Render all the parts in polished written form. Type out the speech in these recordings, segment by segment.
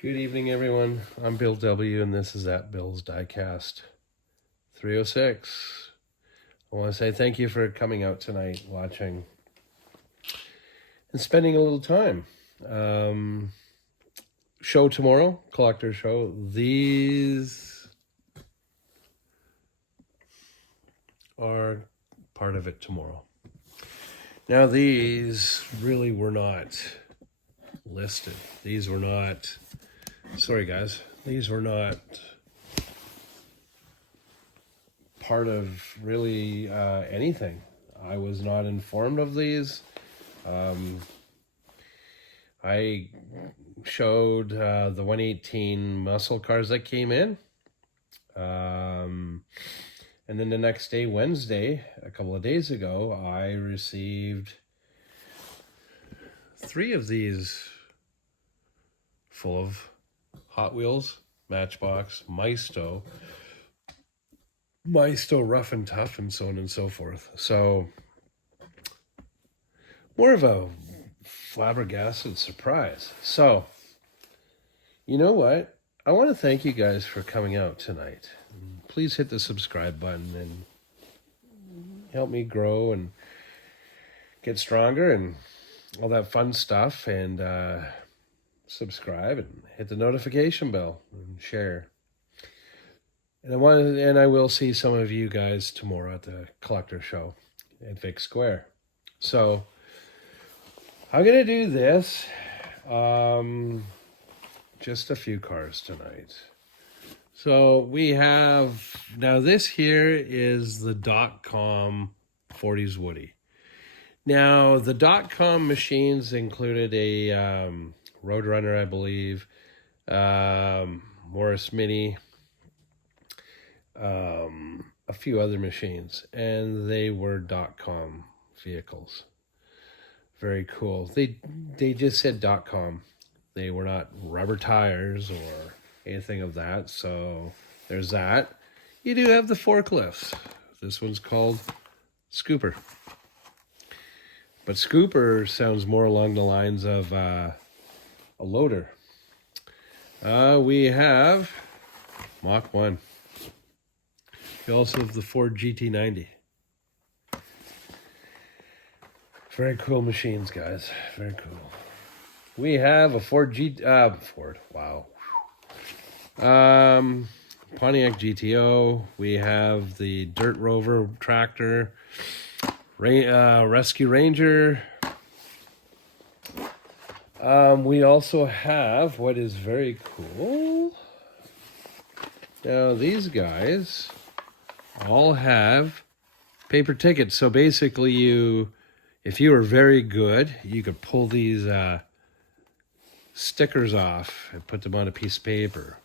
Good evening, everyone. I'm Bill W., and this is at Bill's Diecast 306. I want to say thank you for coming out tonight, watching, and spending a little time. Show tomorrow, collector show. These are part of it tomorrow. Now, these really were not listed. These were not... Sorry, guys. These were not part of really anything. I was not informed of these. I showed the 118 muscle cars that came in. And then the next day, Wednesday, a couple of days ago, I received 3 of these full of Hot Wheels, Matchbox, Maisto, Ruff Tuff, and so on and so forth. So, more of a flabbergasted surprise. So, you know what? I want to thank you guys for coming out tonight. Please hit the subscribe button and help me grow and get stronger and all that fun stuff. And subscribe and hit the notification bell and share. And I will see some of you guys tomorrow at the collector show at Vic Square. So I'm gonna do this. Just a few cars tonight. So we have now this here is the .com 40s Woody. Now the .com machines included a Roadrunner, I believe, Morris Mini, a few other machines, and they were .com vehicles. Very cool. They just said .com. They were not rubber tires or anything of that. So there's that. You do have the forklifts. This one's called Scooper. But Scooper sounds more along the lines of a loader. We have Mach 1. We also have the Ford GT90. Very cool machines, guys. Very cool. We have a Pontiac GTO. We have the Dirt Rover tractor, Rescue Ranger. We also have what is very cool. Now these guys all have paper tickets. So basically if you were very good, you could pull these stickers off and put them on a piece of paper.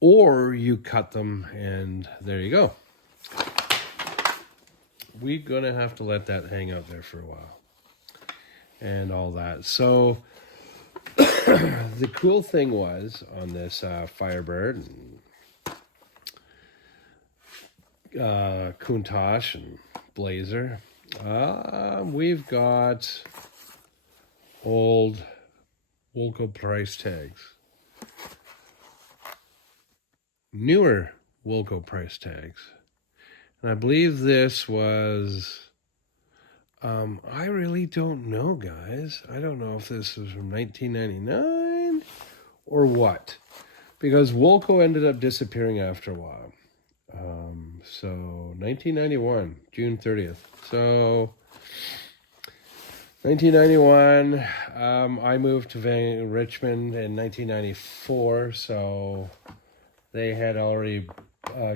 Or you cut them and there you go. We're going to have to let that hang out there for a while. And all that. So the cool thing was on this Firebird and Countach and Blazer, we've got old Woolco price tags, newer Woolco price tags, and I believe this was I really don't know, guys. I don't know if this is from 1999 or what, because Woolco ended up disappearing after a while. So 1991, June 30th. So 1991, I moved to Richmond in 1994, so they had already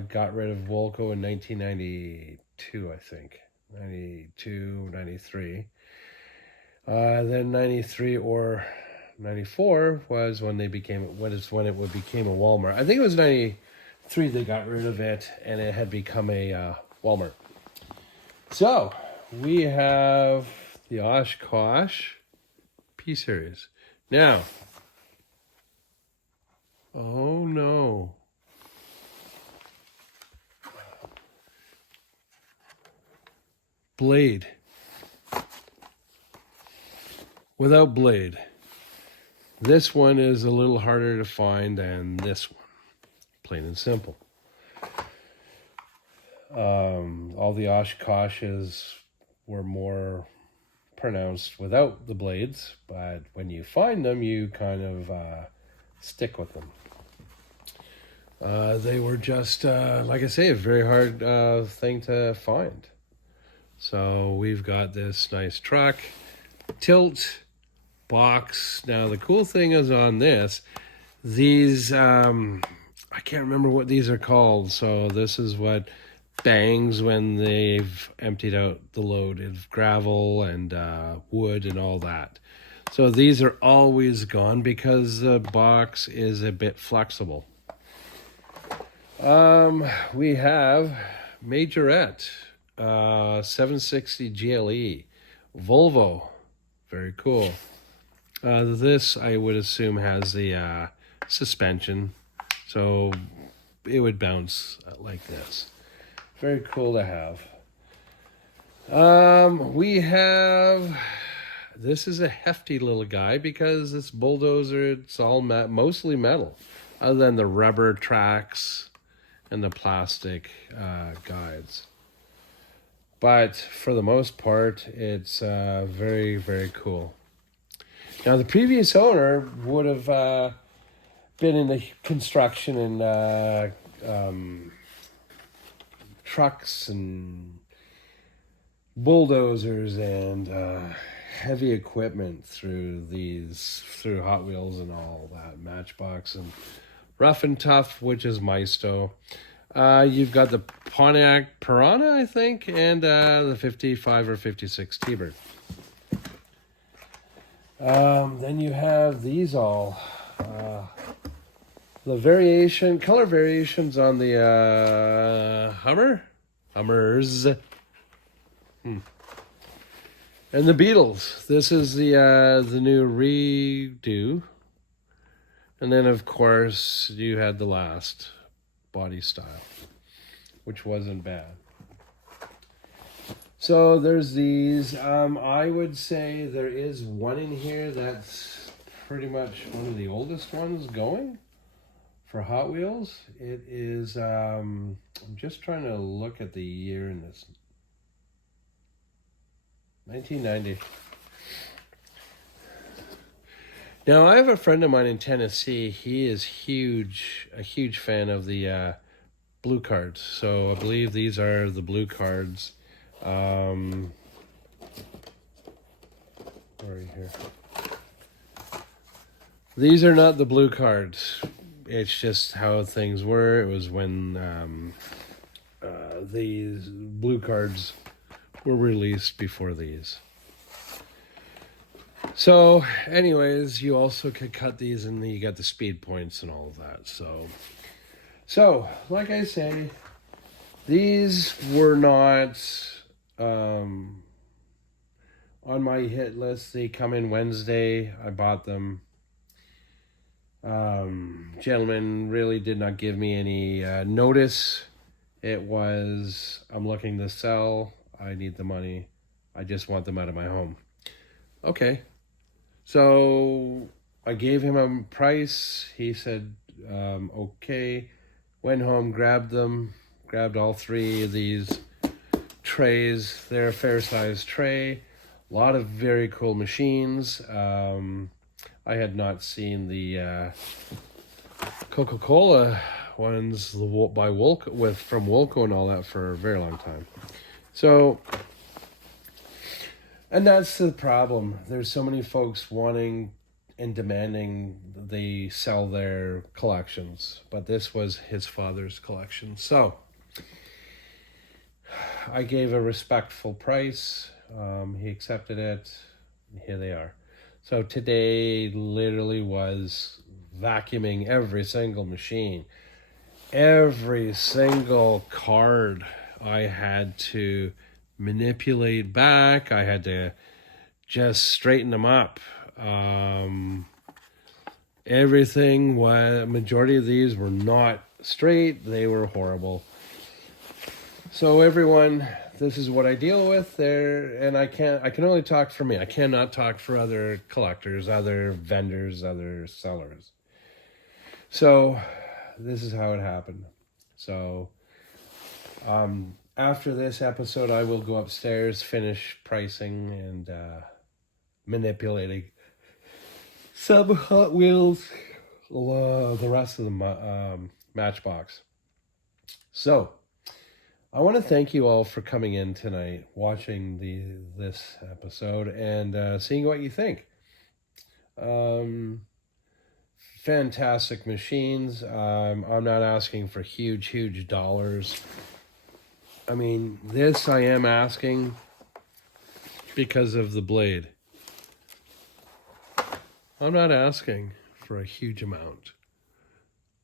got rid of Woolco in 1992, I think. 92, 93. Then 93 or 94 was when they became, when it became a Walmart. I think it was 93 they got rid of it, and it had become a Walmart. So we have the Oshkosh P-Series. Now, oh no. Blade. Without blade. This one is a little harder to find than this one, plain and simple. All the Oshkoshes were more pronounced without the blades, but when you find them, you kind of stick with them. They were just, like I say, a very hard thing to find. So we've got this nice truck, tilt, box. Now the cool thing is on this, these, I can't remember what these are called. So this is what bangs when they've emptied out the load of gravel and wood and all that. So these are always gone because the box is a bit flexible. We have Majorette 760 GLE Volvo, very cool. This I would assume has the suspension, so it would bounce like this. Very cool to have. We have, this is a hefty little guy because this bulldozer, it's all mostly metal, other than the rubber tracks and the plastic guides. But for the most part, it's very, very cool. Now, the previous owner would have been in the construction and trucks and bulldozers and heavy equipment through Hot Wheels and all that, Matchbox and Ruff Tuff, which is Maisto. You've got the Pontiac Piranha, I think, and the 55 or 56 T-Bird. Then you have these all. The color variations on the Hummers. And the Beetles. This is the new redo. And then, of course, you had the last body style, which wasn't bad. So there's these. I would say there is one in here that's pretty much one of the oldest ones going for Hot Wheels. It is, I'm just trying to look at the year in this. 1990. Now, I have a friend of mine in Tennessee. He is a huge fan of the blue cards. So I believe these are the blue cards. Where are you here? These are not the blue cards. It's just how things were. It was when these blue cards were released before these. So, anyways, you also could cut these and you got the speed points and all of that. So like I say, these were not on my hit list. They come in Wednesday. I bought them. Gentleman really did not give me any notice. It was, I'm looking to sell. I need the money. I just want them out of my home. Okay. So I gave him a price. He said, okay. Went home, grabbed all three of these trays. They're a fair-sized tray. A lot of very cool machines. I had not seen the Coca-Cola ones by from Wilco and all that for a very long time. So, and that's the problem. There's so many folks wanting and demanding they sell their collections, but this was his father's collection. So I gave a respectful price. He accepted it. Here they are. So today literally was vacuuming every single machine. Every single card I had to manipulate back. I had to just straighten them up. Majority of these were not straight. They were horrible. So everyone, this is what I deal with there, and I can only talk for me. I cannot talk for other collectors, other vendors, other sellers. So this is how it happened. So after this episode, I will go upstairs, finish pricing and manipulating some Hot Wheels, the rest of the Matchbox. So I want to thank you all for coming in tonight, watching this episode, and seeing what you think. Fantastic machines. I'm not asking for huge dollars. I mean, this I am asking because of the blade. I'm not asking for a huge amount,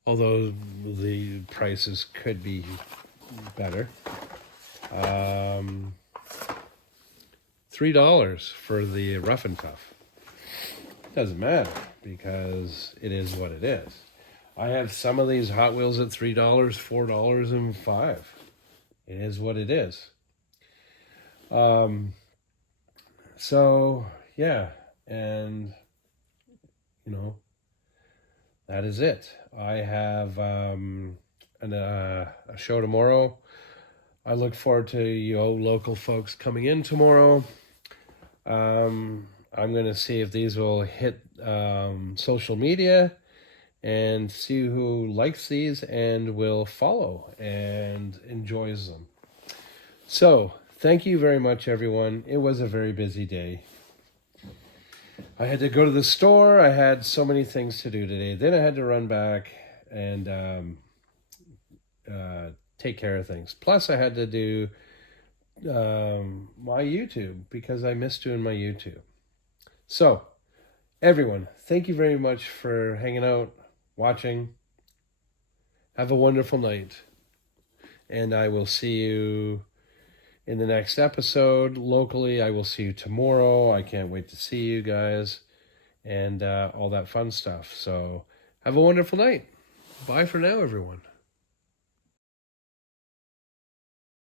although the prices could be better. $3 for the Ruff Tuff. Doesn't matter because it is what it is. I have some of these Hot Wheels at $3, $4, and $5. It is what it is. So yeah, and you know, that is it. I have a show tomorrow. I look forward to local folks coming in tomorrow. I'm going to see if these will hit social media and see who likes these and will follow and enjoys them. So, thank you very much, everyone. It was a very busy day. I had to go to the store. I had so many things to do today. Then I had to run back and take care of things. Plus, I had to do my YouTube because I missed doing my YouTube. So, everyone, thank you very much for hanging out, watching. Have a wonderful night. And I will see you in the next episode. Locally, I will see you tomorrow. I can't wait to see you guys and all that fun stuff. So, have a wonderful night. Bye for now, everyone.